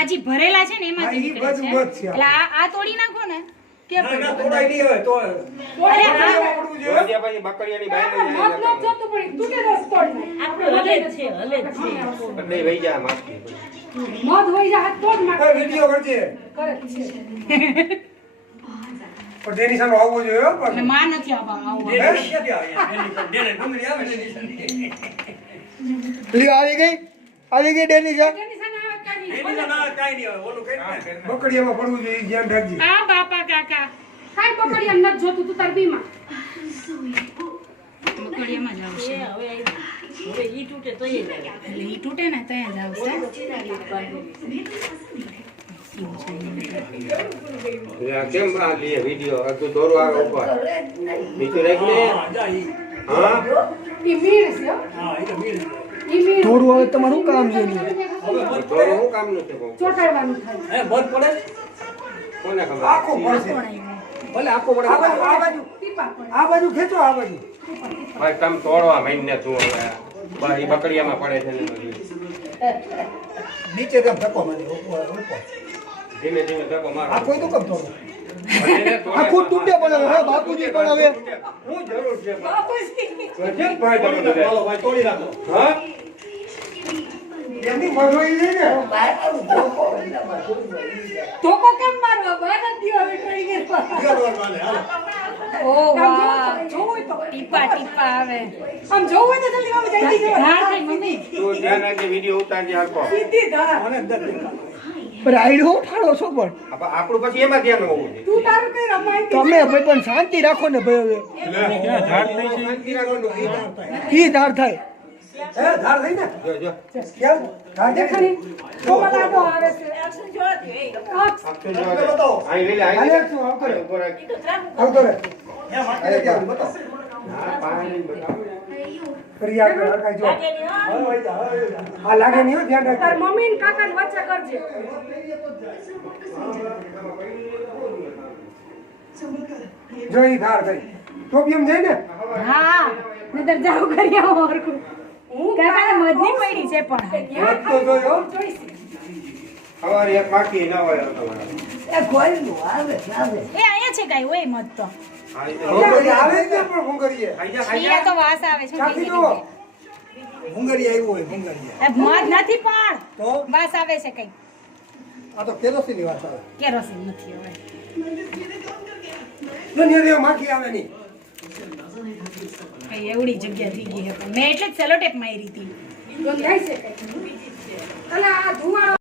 આ જે ભરેલા છે ને એમાંથી નીકળે છે એટલે આ તોડી નાખો ને કે તોડાઈ નહીં હોય તો અરે આ પછી બકરીયાની બાઈ મત ન જતો પણ તું કે રસ તોડ નાખ. આપણું હલે જ છે નહીં વહી જા માસી મત હોય જા હાથ તોડ નાખ. વિડિયો કરજે કરે જ છે. પણ તેની સામે આવવું જોઈએ હો અને માં નથી આવું આવી ગઈ ડેનિશા તેની સામે આવે કાઈ નહીં. બકડીયામાં પડવું જોઈએ ધ્યાન રાખજે આ બાપા કાકા કાઈ પકડી ન જોતું તું તાર બીમાં. મકડિયામાં જ આવશે હવે ઈ તૂટે તો એ જાય. એટલે ઈ તૂટે ને ત્યાં જ આવશે કેમ આ લે વિડિયો આ તું દોરો આ ઉપર નીચે રાખ ને હા ઈ મીર છે હો. ઈ મીર થોડું હવે તમારું કામ છે નહીં. દોરો હું કામ નું છે બહુ ચોટાડવાનું થાય. કોને ખબર આખો પડશે ભલે આખો પડે આ બાજુ ટીપા પડે. આ બાજુ ખેંચો આ બાજુ ભાઈ તમે તોડવા મહિને તું હવે બા ઈ બકરીયામાં પડે છે ને બધું. નીચે તેમ ધક્કો મારી ઉપર ધીમે ધીમે ધક્કો મારો આ કોઈ તો કમ તોડો આખું તૂટે પણ હવે હે બાપુજી પણ હવે હું જરૂર છે બાપુજી. કેમ ભાઈ તમે ચાલો ભાઈ તોડી નાખો હા એમની મજોઈ છે ને ધોકો કેમ મારવા? બાર જ દિયો હવે ટ્રાય કરવા. ઓ વાહ જોવું હોય તો ટીપા ટીપા આવે આમ જોવું હોય તો જલ્દી આમ જલ્દી જો. ધાર થાય મમ્મી તું ધ્યાન રાખજે વિડિયો ઉતારજે હરકો સીધી ધાર. પણ આઈડો ઉઠાડો છો પણ આપણું પછી એમાં ધ્યાન હોવું જોઈએ તું તારું કઈ રમાય કે તમે ભાઈ પણ શાંતિ રાખો ને ભાઈ હવે શાંતિ રાખવાનું ઈ ધાર થાય હે ધાર થઈ ને જો જો કેમ ધાર દેખાડી કોમલાડો આવે છે. આપતું જો આઈ લે આઈ આલે લે શું આવતો રે ઉપર રાખ. આવતો રે અરે કેમ બતાવ હા પાણી બતાવો ફરિયાદ કર કાઈ જો આ લાગે નહીં હો ધ્યાન તાર રાખજે મમ્મી ને કાકા ને વચ્ચે કરજે. જો ઈ ધાર થઈ ટોપિયમ જાય ને હા નતર જાવ કરી આવો હરકું કાકાને મજની પડી છે પણ વાત તો જોયો સવારે એક બાકી ના હોય તમારા એ અહીંયા છે કાઈ હોય મત તો ભૂંગળી આવે જ ને પણ ભૂંગળીએ અહીંયા તો વાસ આવે છે ચાખી જુઓ ભૂંગળી આવ્યું હોય ભૂંગળી એ મત નથી પણ તો વાસ આવે છે કઈ આ તો કેરોસીનની વાત આવે કેરોસીન નથી હવે દુનિયા માખી આવે નહીં કઈ એવડી જગ્યા થઈ ગઈ છે પણ મેં એટલે જ સેલો ટેપ મારી હતી ગંધાય છે કઈ. અને આ ધુમાડો